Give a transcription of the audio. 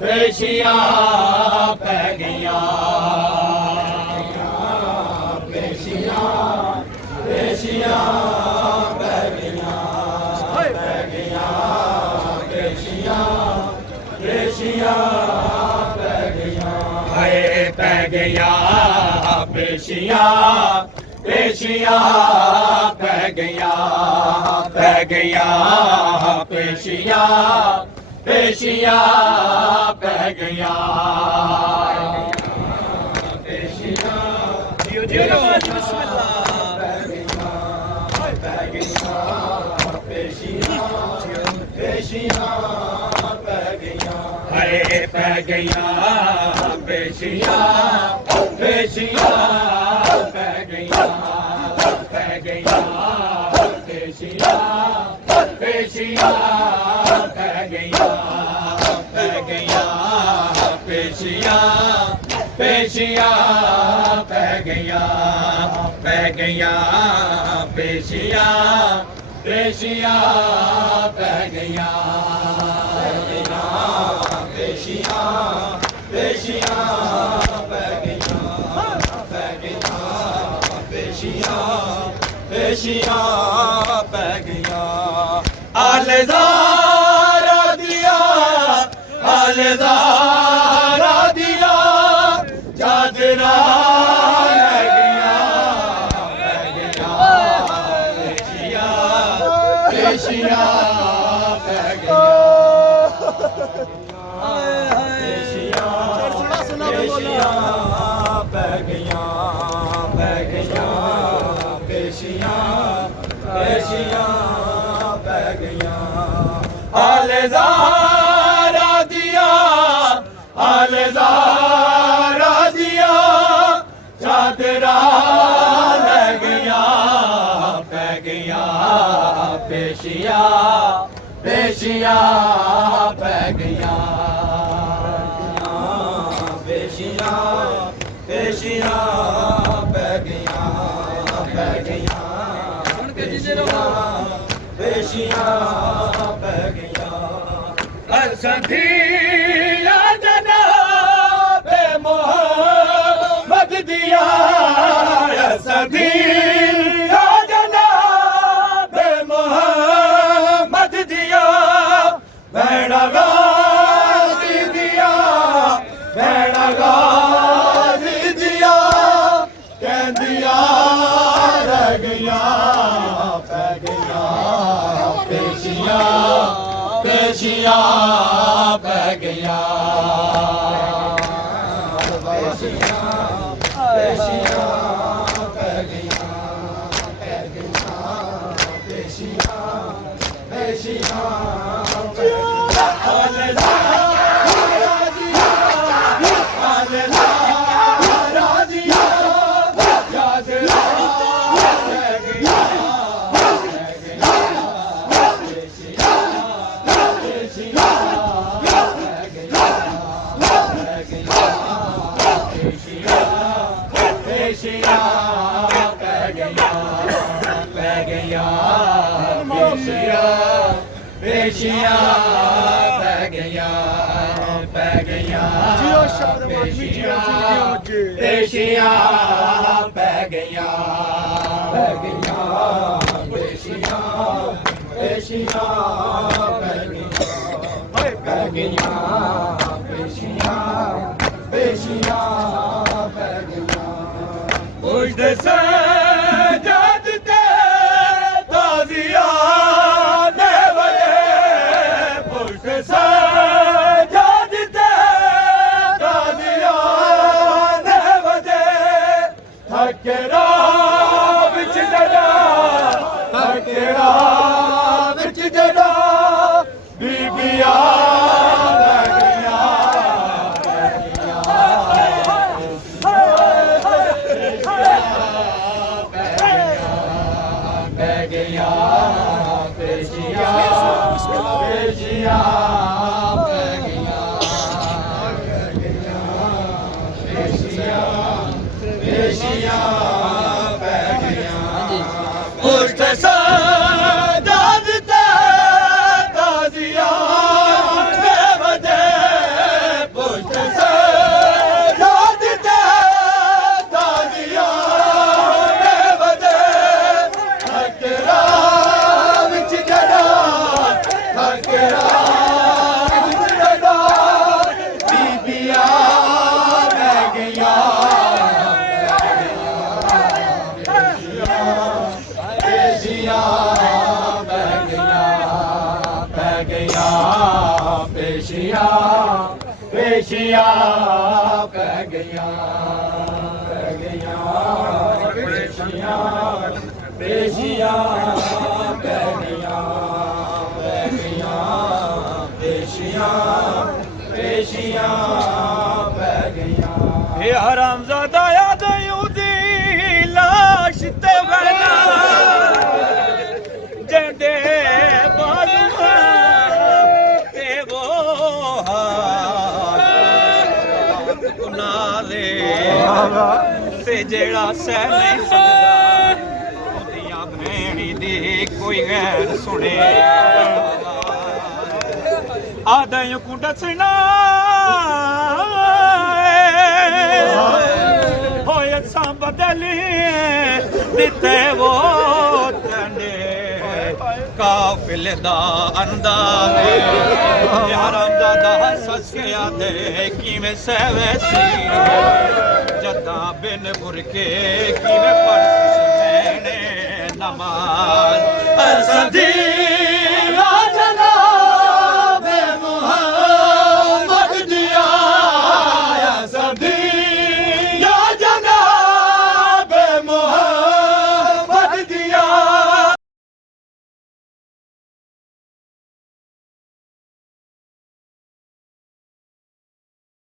पेशियां पै गईयां पेशियां पेशियां पै गईयां पेशियां पेशियां पै गईयां हाय पै गईयां पेशियां पेशियां पै गईयां पेशियां पेशियां पै गईयां पेशियां जियो जियो नवाज बिस्मिल्लाह पै गईयां पेशियां पेशियां पै गईयां हाय पै गईयां पेशियां पेशियां पै गईयां पेशियां पेशियां पै गईयां पेशियां पेशियां पै गईयां पेशियां पेशियां पै गईयां पेशियां पेशियां पै गईयां पेशियां पेशियां पै गईयां आलेदारा दिया चादरा पै गईयां पेशियां पेशियां पै गईयां पेशियां पै गईयां पेशियां पेशियां पै गईयां आलेदारा दिया चादरा लै गईयां पै गईयां पेशियां पेशियां पै गईयां पेशियां पेशियां पै गईयां पेशियां पै गईयां संधिया जनाबे मोहम्मद दिया संधिया जनाबे मोहम्मद दिया भैड़ा गाजी दिया भैड़ा गाजी दिया कहदिया रह गईयां पै गईयां पेशियां पेशियां पै गईयां पेशियां पेशियां पै गईयां पेशियां पेशियां पै गईयां पेशियां पै गईयां पेशियां पै गईयां पेशियां पेशियां पै गईयां पेशियां पेशियां पै गईयां पेशियां पेशियां पै गईयां मुझे सजद ते ताज़िया ने बजे मुझे सजद ते ताज़िया ने बजे थकेरा बिच जड़ा थकेरा बिच जड़ा बीबिया रह गईयां ਪੇਸ਼ੀਆਂ ਪੈ ਗਈਆਂ ਪੇਸ਼ੀਆਂ ਪੇਸ਼ੀਆਂ ਪੈ ਗਈਆਂ ਪੇਸ਼ੀਆਂ ਪੇਸ਼ੀਆਂ ਪੈ ਗਈਆਂ ਇਹ ਹਰਾਮਜ਼ਾਦਾ ਯਾਦ ਯੂਦੀ ਲਾਸ਼ ਤੇ ਵੈਲਾ ਜੰਦੇ ਬਾਜ਼ੂਆਂ ਤੇ ਵੋ ਗੁਨਾਹ ਦੇ ਤੇ ਜਿਹੜਾ ਸਹਿ ਨਹੀਂ ਸਕਦਾ ਉਹਦੀਆਂ ਭੈਣੀ ਦੀ ਕੋਈ ਗੈਰ ਸੁਣੇ ਆਦਾਂ ਕੋ ਦੱਸਣਾ ਹੋਏ ਸਾਂ ਬਦਲੀ ਦਿੱਤੇ ਵੋ ਤੰਡੇ ਕਾਫਿਲੇ ਦਾ ਅੰਦਾਜ਼ੇ ਹਰਾਮਜ਼ਾਦਾ ਸਸਿਆ ਦੇ ਕਿਵੇਂ ਸਹਿਵੇ ਸੀ ਜਦਾਂ ਬਿਨ ਬੁਰਕੇ ਕਿਵੇਂ ਪੜ੍ਹ ਸੀ ਮੈਨੇ ਨਮਾਜ਼ ਅਸਦੀ